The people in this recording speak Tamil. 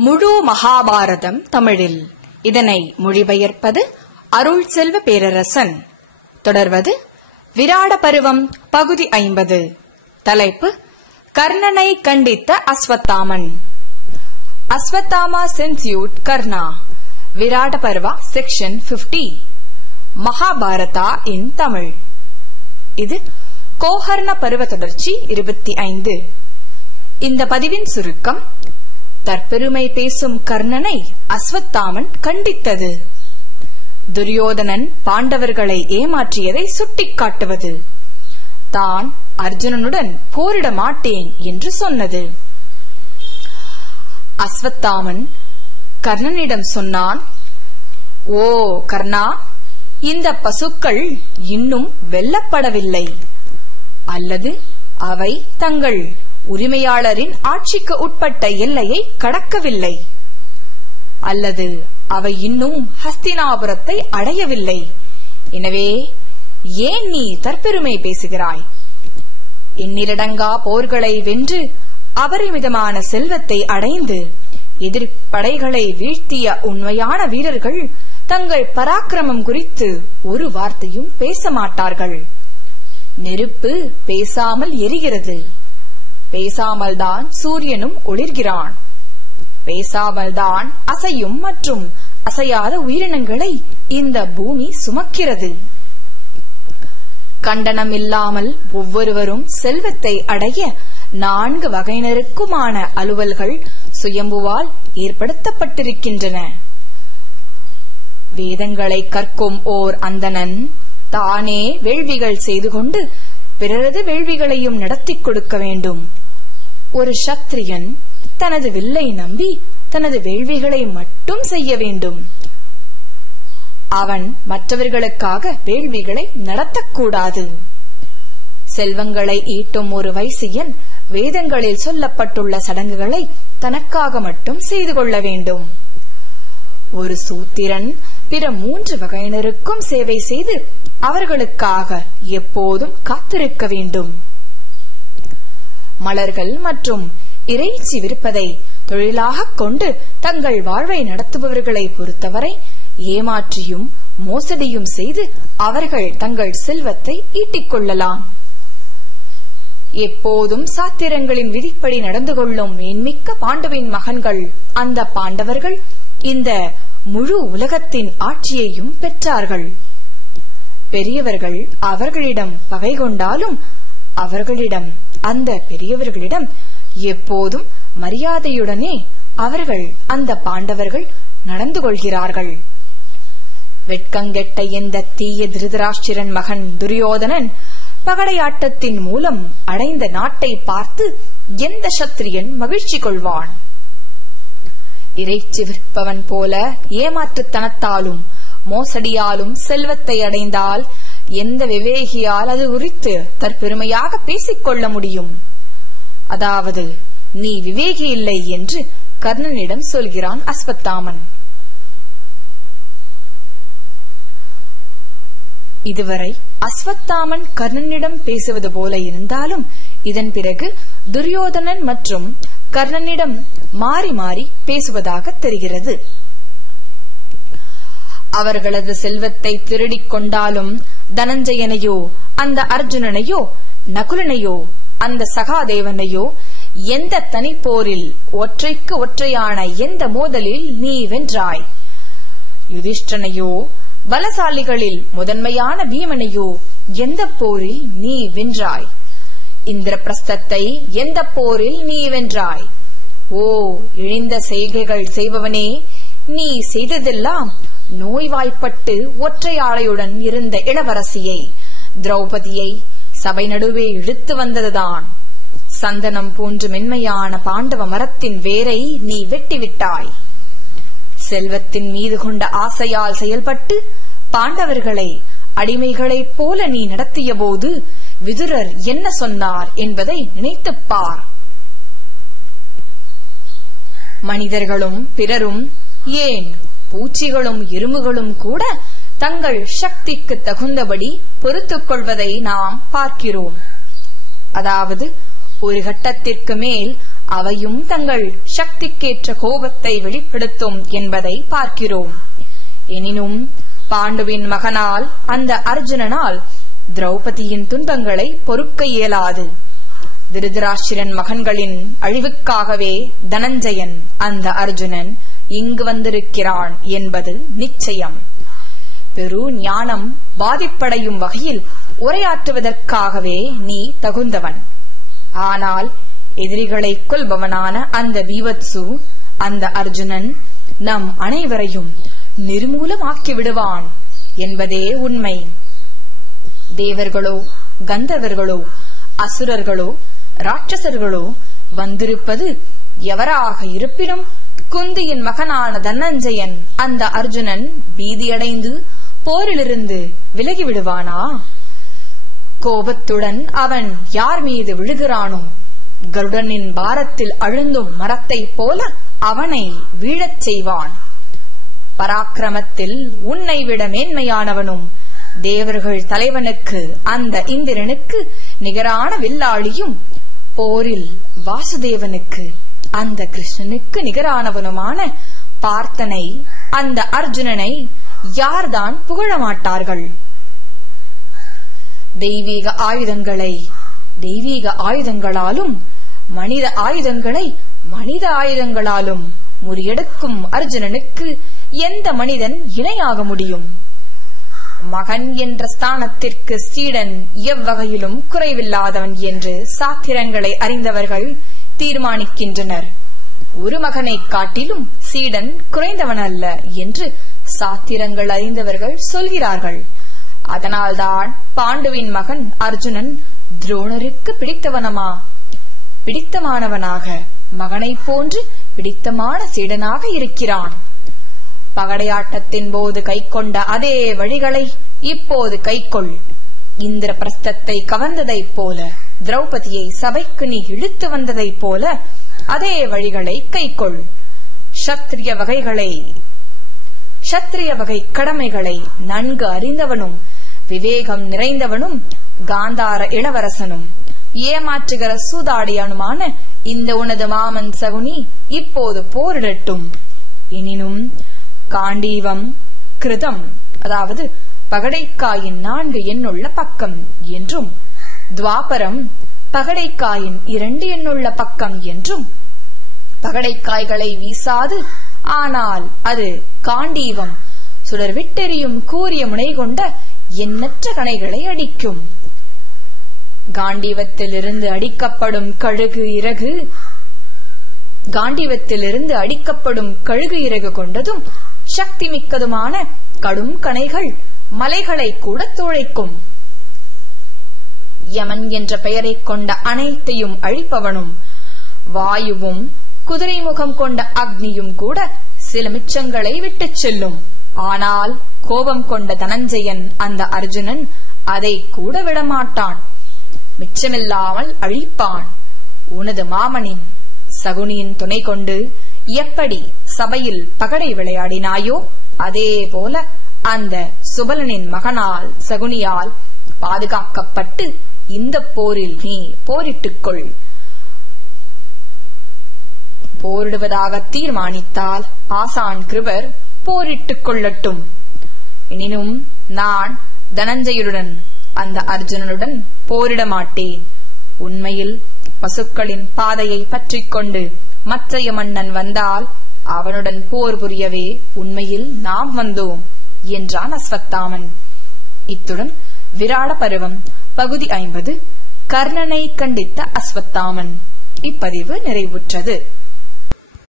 முழு மகாபாரதம் தமிழில். இதனை மொழிபெயர்ப்பது அருள் செல்வ பேரரசன். தொடர்வது விராட பருவம் பகுதி ஐம்பது. தலைப்பு கர்ணனை கண்டித்த Ashwatthaman. Ashwatthama censured Karna. Virata Parva section 50 Mahabharata in Tamil. இது கோஹர்ண பருவ தொடர்ச்சி இருபத்தி ஐந்து. இந்த பதிவின் சுருக்கம் தற்பெருமை பேசும் கர்ணனை அஸ்வத்தாமன் கண்டித்தது. துரியோதனன் பாண்டவர்களை ஏமாற்றியதை சுட்டிக்காட்டுவது. தான் அர்ஜுனனுடன் போரிட மாட்டேன் என்று சொன்னது. அஸ்வத்தாமன் கர்ணனிடம் சொன்னான் ஓ கர்ணா இந்த பசுக்கள் இன்னும் வெல்லப்படவில்லை. அல்லது அவை தங்கள் உரிமையாளரின் ஆட்சிக்கு உட்பட்ட எல்லையை கடக்கவில்லை. அல்லது அவை இன்னும் ஹஸ்தினாபுரத்தை அடையவில்லை. எனவே ஏன் நீ தற்பெருமை பேசுகிறாய்? எண்ணிலடங்கா போர்களை வென்று அபரிமிதமான செல்வத்தை அடைந்து எதிர்ப்படைகளை வீழ்த்திய உண்மையான வீரர்கள் தங்கள் பராக்கிரமம் குறித்து ஒரு வார்த்தையும் பேச மாட்டார்கள். நெருப்பு பேசாமல் எரிகிறது. பேசாமல்தான் சூரியனும் ஒளிர்கிறான். பேசாமல்தான் அசையும் மற்றும் அசையாத உயிரினங்களை இந்த பூமி சுமக்கிறது. கண்டனம் இல்லாமல் ஒவ்வொருவரும் செல்வத்தை அடைய நான்கு வகையினருக்குமான அலுவல்கள் சுயம்புவால் ஏற்படுத்தப்பட்டிருக்கின்றன. வேதங்களை கற்கும் ஓர் அந்தணன் தானே வேள்விகள் செய்து கொண்டு பிறரது வேள்விகளையும் நடத்திக் கொடுக்க வேண்டும். ஒரு சத்திரியன் தனது வில்லை நம்பி தனது வேள்விகளை மட்டும் செய்ய வேண்டும். அவன் மற்றவர்களுக்காக வேள்விகளை நடத்தக்கூடாது. செல்வங்களை ஈட்டும் ஒரு வைசியன் வேதங்களில் சொல்லப்பட்டுள்ள சடங்குகளை தனக்காக மட்டும் செய்து கொள்ள வேண்டும். ஒரு சூத்திரன் பிற மூன்று வகையினருக்கும் சேவை செய்து அவர்களுக்காக எப்போதும் காத்திருக்க வேண்டும். மலர்கள் மற்றும் இறைச்சி விற்பதை தொழிலாகக் கொண்டு தங்கள் வாழ்வை நடத்துபவர்களை பொறுத்தவரை ஏமாற்றியும் மோசடியும் செய்து அவர்கள் தங்கள் செல்வத்தை ஈட்டிக் கொள்ளலாம் எப்போதும் சாத்திரங்களின் விதிப்படி நடந்து கொள்ளும் மேன்மிக்க பாண்டவின் மகன்கள் அந்த பாண்டவர்கள் இந்த முழு உலகத்தின் ஆட்சியையும் பெற்றார்கள். பெரியவர்கள் அவர்களிடம் பகை கொண்டாலும் அவர்களிடம் அந்த பெரியவர்களிடம் எப்போதும் மரியாதையுடனே அவர்கள் அந்த பாண்டவர்கள் நடந்து கொள்கிறார்கள். வெட்கங்கெட்ட இந்த தீய திருதராஷ்டிரன் மகன் துரியோதனன் பகடையாட்டத்தின் மூலம் அடைந்த நாட்டை பார்த்து எந்த சத்திரியன் மகிழ்ச்சி கொள்வான்? இறைச்சி விற்பவன் போல ஏமாற்றுத்தனத்தாலும் மோசடியாலும் செல்வத்தை அடைந்தால் எந்த விவேகியால் அது குறித்து தற்பெருமையாக பேசிக்கொள்ள முடியும்? அதாவது நீ விவேகி இல்லை என்று கர்ணனிடம் சொல்கிறான் அஸ்வத்தாமன். இதுவரை அஸ்வத்தாமன் கர்ணனிடம் பேசுவது போல இருந்தாலும் இதன் பிறகு துரியோதனன் மற்றும் கர்ணனிடம் மாறி மாறி பேசுவதாக தெரிகிறது. அவர்களது செல்வத்தை திருடிக் கொண்டாலும் தனஞ்சயனையோ அந்த அர்ஜுனனையோ நகுலனையோ அந்த சகாதேவனையோ எந்த தனிப்போரில் ஒற்றைக்கு ஒற்றையான எந்த மோதலில் நீ வென்றாய்? யுதிஷ்டனையோ பலசாலிகளில் முதன்மையான பீமனையோ எந்த போரில் நீ வென்றாய்? இந்திரபிரஸ்தத்தை எந்த போரில் நீ வென்றாய்? ஓ இழிந்த செய்கைகள் செய்பவனே நீ செய்ததெல்லாம் நோய்வாய்ப்பட்டு ஒற்றையாளையுடன் இருந்த இளவரசியை திரௌபதியை சபை நடுவே இழுத்து வந்ததுதான். சந்தனம் போன்று மென்மையான பாண்டவ மரத்தின் வேரை நீ வெட்டிவிட்டாய். செல்வத்தின் மீது கொண்ட ஆசையால் செயல்பட்டு பாண்டவர்களை அடிமைகளைப் போல நீ நடத்திய போது விதுரர் என்ன சொன்னார் என்பதை நினைத்துப் பார். மனிதர்களும் பிறரும் ஏன் பூச்சிகளும் எறும்புகளும் கூட தங்கள் சக்திக்கு தகுந்தபடி பொறுத்துக் கொள்வதை நாம் பார்க்கிறோம். அதாவது ஒரு கட்டத்திற்கு மேல் அவையும் தங்கள் சக்திக்கேற்ற கோபத்தை வெளிப்படுத்தும் என்பதை பார்க்கிறோம். எனினும் பாண்டுவின் மகனால் அந்த அர்ஜுனனால் திரௌபதியின் துன்பங்களை பொறுக்க இயலாது. திருதராஷ்டிரன் மகன்களின் அழிவுக்காகவே தனஞ்சயன் அந்த அர்ஜுனன் இங்கு வந்திருக்கிறான் என்பது நிச்சயம். பெரு ஞானம் பாதிப்படையும் வகையில் உரையாற்றுவதற்காகவே நீ தகுந்தவன். ஆனால் எதிரிகளை கொல்பவனான அந்த பீவத்சு அந்த அர்ஜுனன் நம் அனைவரையும் நிர்மூலமாக்கி விடுவான் என்பதே உண்மை. தேவர்களோ கந்தவர்களோ அசுரர்களோ ராட்சசர்களோ வந்திருப்பது எவராக இருப்பினும் குந்தியின் மகனான தன்னஞ்சயன் அந்த அர்ஜுனன் பீதியடைந்து போரிலிருந்து விலகி விடுவானா கோபத்துடன் அவன் யார் மீது விழுகிறானோ கருடனின் பாரத்தில் அழுந்தும் மரத்தைப் போல அவனை வீழச் செய்வான். பராக்கிரமத்தில் உன்னை விட மேன்மையானவனும் தேவர்கள் தலைவனுக்கு அந்த இந்திரனுக்கு நிகரான வில்லாளியும் போரில் வாசுதேவனுக்கு அந்த கிருஷ்ணனுக்கு நிகரானவனுமான பார்த்தனை அந்த அர்ஜுனனை யார்தான் புகழ மாட்டார்கள்? தெய்வீக ஆயுதங்களை தெய்வீக ஆயுதங்களாலும் மனித ஆயுதங்களை மனித ஆயுதங்களாலும் முறியெடுக்கும் அர்ஜுனனுக்கு எந்த மனிதன் இணையாக முடியும்? மகன் என்ற ஸ்தானத்திற்கு சீடன் எவ்வகையிலும் குறைவில்லாதவன் என்று சாத்திரங்களை அறிந்தவர்கள் தீர்மானிக்கின்றனர். ஒரு மகனை காட்டிலும் சீடன் குறைந்தவன் அல்ல என்று சாத்திரங்கள் அறிந்தவர்கள் சொல்கிறார்கள். அதனால்தான் பாண்டுவின் மகன் அர்ஜுனன் துரோணருக்கு பிடித்தவனமா? பிடித்தமானவனாக மகனைப் போன்று பிடித்தமான சீடனாக இருக்கிறான். பகடையாட்டத்தின் போது கைக்கொண்ட அதே வழிகளை இப்போது கைக்கொள் இந்திர பிரஸ்தத்தை கவர்ந்ததைப் போல. திரௌபதியை சபைக்கு நீ இழுத்து வந்ததைப் போல அதே வழிகளை கைக்கொள். சத்திரிய வகைகளை சத்திரிய வகை கடமைகளை நன்கு அறிந்தவனும் விவேகம் நிறைந்தவனும் காந்தார இளவரசனும். ஏமாற்றுகிற சூதாடியனுமான இந்த உனது மாமன் சகுனி இப்போது போரிடட்டும். எனினும் காண்டீவம் கிருதம் அதாவது பகடைக்காயின் நான்கு எண்ணுள்ள பக்கம் என்றும் துவாபரம் பகடைக்காயின் இரண்டு எண்ணுள்ள பக்கம் என்றும் பகடைக்காய்களை வீசாது ஆனால் அது காண்டீவம் சுடர் விட்டெறியும் கூறிய முனை கொண்ட எண்ணற்ற கணைகளை அடிக்கும். காண்டீவத்திலிருந்து அடிக்கப்படும் கழுகு இறகு காண்டீவத்திலிருந்து அடிக்கப்படும் கழுகு இறகு கொண்டதும் சக்தி மிக்கதுமான கடும் கணைகள் மலைகளை கூட துளைக்கும் யமன் என்ற பெயரைக் கொண்ட அனைத்தையும் அழிப்பவனும் வாயுவும் குதிரை முகம் கொண்ட அக்னியும் கூட சில மிச்சங்களை விட்டுச் செல்லும். ஆனால் கோபம் கொண்ட தனஞ்சயன் அந்த அர்ஜுனன் அதை கூட விடமாட்டான். மிச்சமில்லாமல் அழிப்பான். உனது மாமனின் சகுனியின் துணை கொண்டு எப்படி சபையில் பகடை விளையாடினாயோ அதே போல அந்த சுபலனின் மகனால் சகுனியால் பாதுகாக்கப்பட்டு இந்த போரில் நீ போரிட்டுக் கொள் போரிடுவதாக தீர்மானித்தால் ஆசான் கிருபர் போரிட்டுக் கொள்ளட்டும் எனினும் நான் தனஞ்சயருடன் அந்த அர்ஜுனனுடன் போரிட மாட்டேன் உண்மையில் பசுக்களின் பாதையை பற்றிக் கொண்டு மற்றைய மன்னன் வந்தால் அவனுடன் போர் புரியவே உண்மையில் நாம் வந்தோம் என்றான் அஸ்வத்தாமன். இத்துடன் விராட பருவம் பகுதி ஐம்பது கர்ணனை கண்டித்த அஸ்வத்தாமன். இப்பதிவு நிறைவுற்றது.